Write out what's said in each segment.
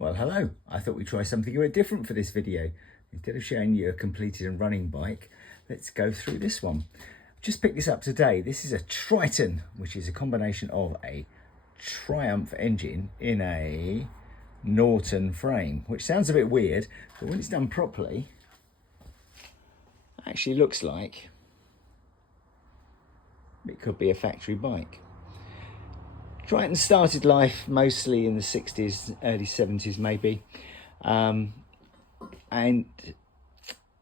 Well, hello. I thought we'd try something a bit different for this video. Instead of showing you a completed and running bike, let's go through this one. Just picked this up today. This is a Triton, which is a combination of a Triumph engine in a Norton frame, which sounds a bit weird, but when it's done properly, it actually looks like it could be a factory bike. Triton started life mostly in the 60s, early 70s maybe, and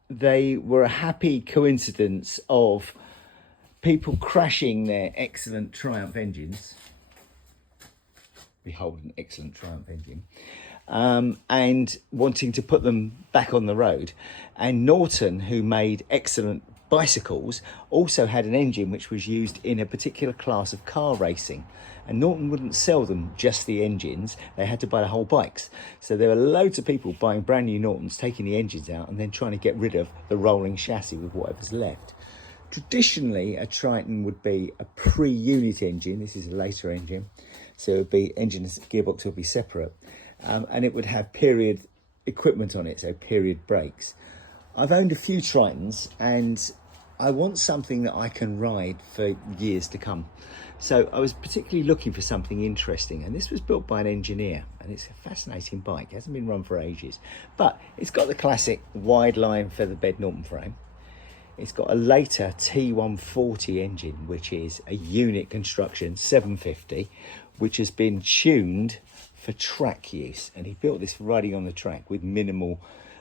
they were a happy coincidence of people crashing their excellent Triumph engines. Behold, an excellent Triumph engine. And wanting to put them back on the road. And Norton, who made excellent bicycles, also had an engine which was used in a particular class of car racing. And Norton wouldn't sell them just the engines, they had to buy the whole bikes. So there were loads of people buying brand new Nortons, taking the engines out and then trying to get rid of the rolling chassis with whatever's left. Traditionally, a Triton would be a pre-unit engine. This is a later engine. So it would be engine and gearbox would be separate. And it would have period equipment on it, so period brakes. I've owned a few Tritons and I want something that I can ride for years to come. So I was particularly looking for something interesting, and this was built by an engineer, and it's a fascinating bike. It hasn't been run for ages, but it's got the classic wide line featherbed Norton frame. It's got a later T140 engine, which is a unit construction 750, which has been tuned for track use, and he built this for riding on the track with minimal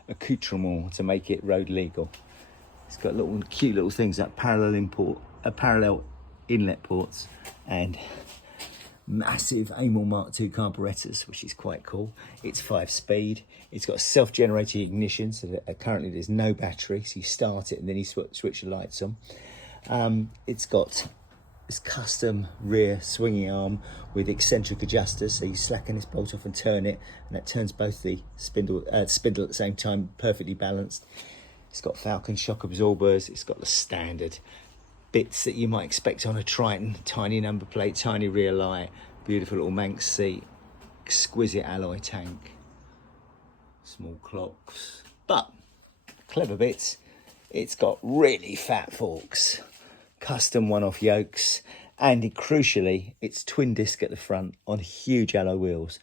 accoutrement to make it road legal. It's got little cute little things like parallel inlet ports and massive Amel Mark II carburetors, which is quite cool. It's 5-speed. It's got a self-generating ignition, so that currently there's no battery, so you start it and then you switch the lights on. It's got this custom rear swinging arm with eccentric adjusters, so you slacken this bolt off and turn it, and that turns both the spindle at the same time, perfectly balanced. It's got Falcon shock absorbers. It's got the standard bits that you might expect on a Triton: tiny number plate, tiny rear light, beautiful little Manx seat, exquisite alloy tank, small clocks. But clever bits, it's got really fat forks, custom one-off yokes, and crucially, it's twin disc at the front on huge alloy wheels.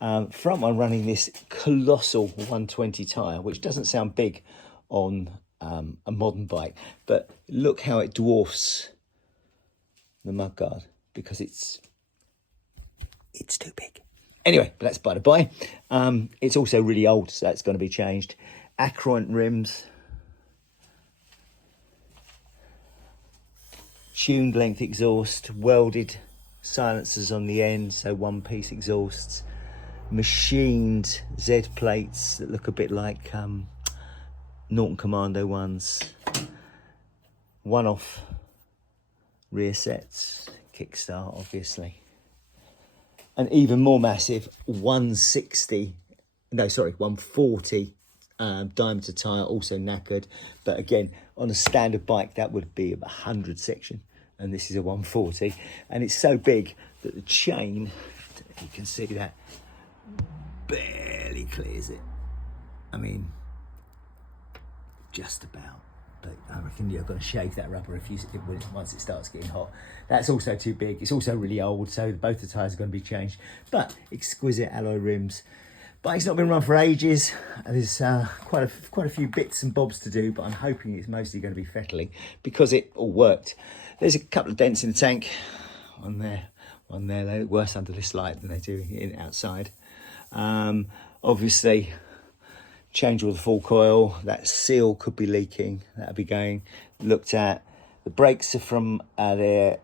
Front one running this colossal 120 tyre, which doesn't sound big on a modern bike, but look how it dwarfs the mudguard because it's too big. Anyway, but that's by the by. It's also really old, so that's going to be changed. Acroint rims, tuned length exhaust, welded silencers on the end, so one-piece exhausts, machined Z plates that look a bit like Norton Commando ones, one-off rear sets, kickstart obviously, and even more massive 140 diameter tyre, also knackered, but again on a standard bike that would be a 100 section, and this is a 140, and it's so big that the chain, I don't know if you can see that, barely clears it. I mean, just about, but I reckon you're going to shave that rubber once it starts getting hot. That's also too big. It's also really old, so both the tyres are going to be changed. But exquisite alloy rims. Bike's not been run for ages. There's quite a few bits and bobs to do, but I'm hoping it's mostly going to be fettling because it all worked. There's a couple of dents in the tank. One there. They look worse under this light than they do outside. Obviously, change all the full coil. That seal could be leaking. That'll be going looked at. The brakes are from their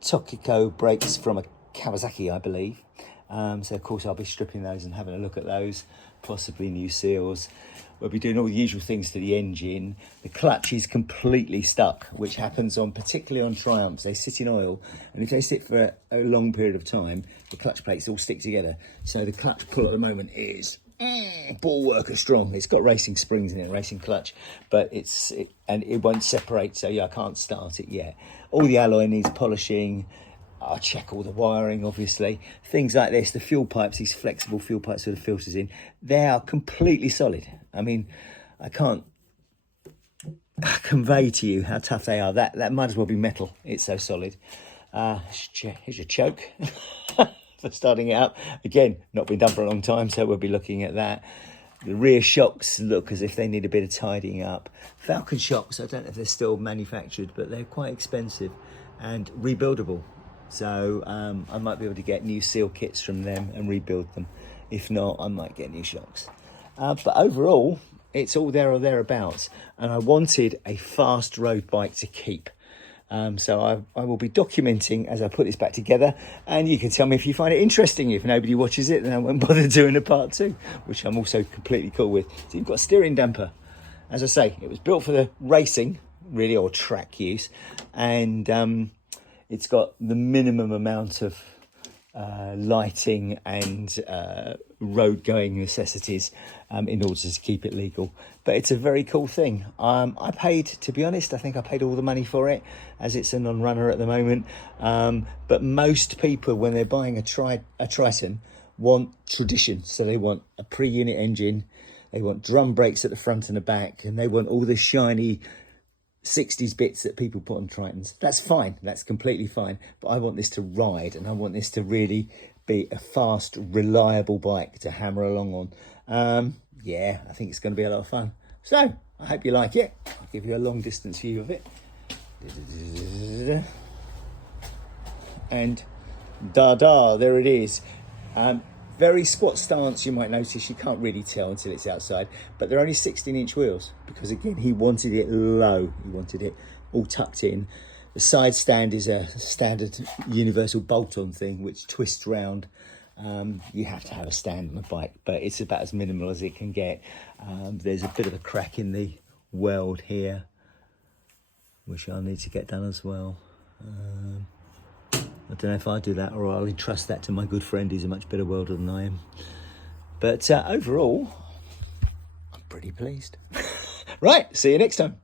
Tokiko brakes from a Kawasaki, I believe. So of course I'll be stripping those and having a look at those, possibly new seals. We'll be doing all the usual things to the engine. The clutch is completely stuck, which happens particularly on Triumphs. They sit in oil, and if they sit for a long period of time, the clutch plates all stick together. So the clutch pull at the moment is ball worker strong. It's got racing springs in it, racing clutch, but it won't separate, so yeah, I can't start it yet. All the alloy needs polishing. I check all the wiring, obviously. Things like this, the fuel pipes, these flexible fuel pipes with the filters in, they are completely solid. I mean, I can't convey to you how tough they are. That might as well be metal. It's so solid. Here's your choke for starting it up. Again, not been done for a long time, so we'll be looking at that. The rear shocks look as if they need a bit of tidying up. Falcon shocks, I don't know if they're still manufactured, but they're quite expensive and rebuildable. So I might be able to get new seal kits from them and rebuild them. If not, I might get new shocks. But overall, it's all there or thereabouts. And I wanted a fast road bike to keep. So I will be documenting as I put this back together, and you can tell me if you find it interesting. If nobody watches it, then I won't bother doing a part 2, which I'm also completely cool with. So you've got a steering damper. As I say, it was built for the racing, really, or track use, and it's got the minimum amount of lighting and road going necessities in order to keep it legal. But it's a very cool thing. I paid, to be honest, I think I paid all the money for it, as it's a non-runner at the moment. But most people, when they're buying a Triton, want tradition. So they want a pre-unit engine, they want drum brakes at the front and the back, and they want all the shiny 60s bits that people put on Tritons. That's fine, that's completely fine, but I want this to ride, and I want this to really be a fast, reliable bike to hammer along on. Yeah, I think it's going to be a lot of fun. So I hope you like it. I'll give you a long distance view of it. And there it is. Very squat stance, you might notice. You can't really tell until it's outside, but they're only 16-inch wheels because, again, he wanted it low. He wanted it all tucked in. The side stand is a standard universal bolt-on thing which twists round. You have to have a stand on the bike, but it's about as minimal as it can get. There's a bit of a crack in the weld here, which I'll need to get done as well. I don't know if I do that or I'll entrust that to my good friend who's a much better welder than I am. But overall, I'm pretty pleased. Right, see you next time.